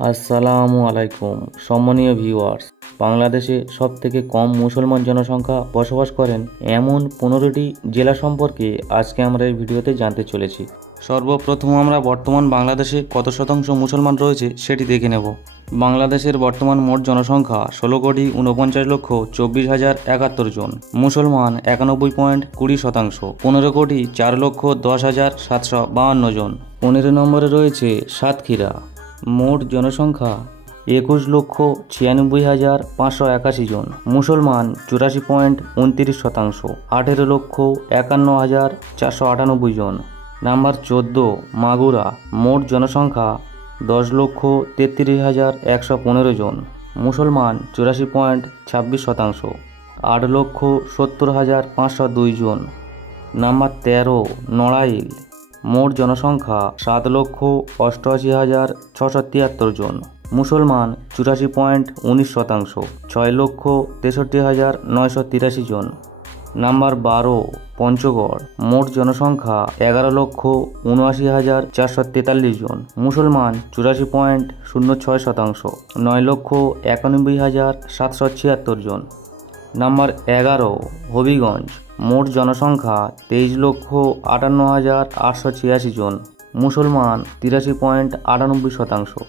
আসসালামু আলাইকুম সম্মানীয় ভিউয়ার্স। বাংলাদেশে সবথেকে কম মুসলমান জনসংখ্যা বসবাস করেন এমন 15টি জেলা সম্পর্কে আজকে আমরা এই ভিডিওতে জানতে চলেছি। সর্বপ্রথম আমরা বর্তমান বাংলাদেশে কত শতাংশ মুসলমান রয়েছে সেটি দেখে নেব। বাংলাদেশের বর্তমান মোট জনসংখ্যা 16,49,24,071 জন, মুসলমান 91.20%, 15,04,10,752 জন। 15 নম্বরে রয়েছে সাতক্ষীরা, মোট জনসংখ্যা 21,96,581 জন, মুসলমান 84.29%, 18,51,498 জন। নাম্বার 14 মাগুরা, মোট জনসংখ্যা 10,33,115 জন, মুসলমান 84.26%, 8,70,502 জন। নাম্বার 13 নড়াইল, মোট জনসংখ্যা 7,88,673 জন, মুসলমান 84.19%, 6,63,983 জন। নাম্বার 12 পঞ্চগড়, মোট জনসংখ্যা 11,79,443 জন, মুসলমান 84.06%, 9,91,776 জন। নাম্বার 11 হবিগঞ্জ, মোট জনসংখ্যা 23,58,886 জন, মুসলমান 83.98%,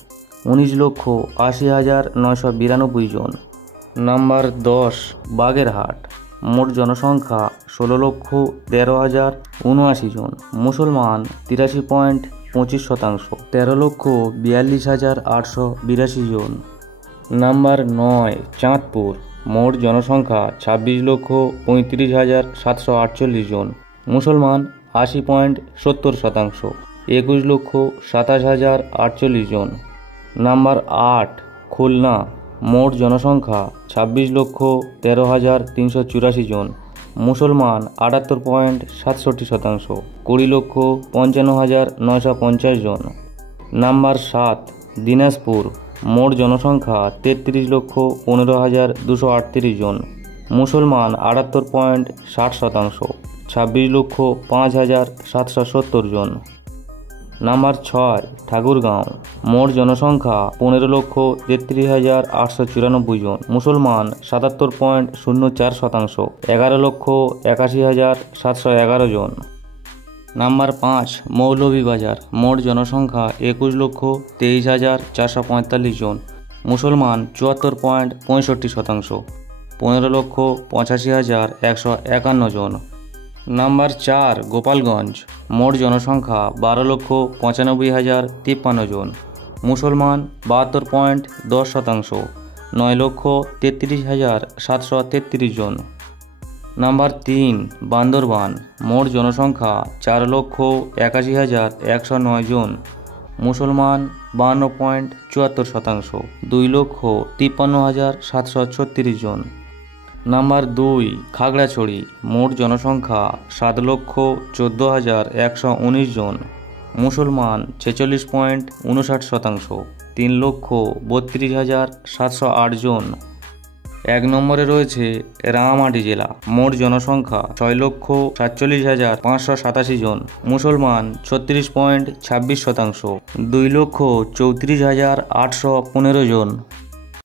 19,80,992 জন। নাম্বার 10 বাগেরহাট, মোট জনসংখ্যা 16,13,079 জন, মুসলমান 83.25%, 13,42,882 জন। নাম্বার 9 চাঁদপুর, মোট জনসংখ্যা 26,35,748 জন, মুসলমান 80.70%, 21,27,048 জন। নাম্বার 8 খুলনা, মোট জনসংখ্যা 26,13,384 জন, মুসলমান 78.67%, 20,55,950 জন। নাম্বার 7 দিনাজপুর, মোট জনসংখ্যা 33,15,238 জন, মুসলমান 78.60%, 26,05,770 জন। নাম্বার 6 ঠাকুরগাঁও, মোট জনসংখ্যা 15,33,894 জন, মুসলমান 77.04%, 11,81,711 জন। নাম্বার 5 মৌলভীবাজার, মোট জনসংখ্যা 21,23,445 জন, মুসলমান 74.65%, 15,85,151 জন। নাম্বার 4 গোপালগঞ্জ, মোট জনসংখ্যা 12,95,053 জন, মুসলমান 72.10%, 9,33,733 জন। নাম্বার 3 বান্দরবান, মোট জনসংখ্যা 4,81,109 জন, মুসলমান 52.74%, 2,53,736 জন। নাম্বার 2 খাগড়াছড়ি, মোট জনসংখ্যা 7,14,119 জন, মুসলমান 46.59%, 3,32,708 জন। 1 নম্বরে রয়েছে রাঙামাটি জেলা, মোট জনসংখ্যা 6,47,587 জন, মুসলমান 36.26%, 2,34,815 জন।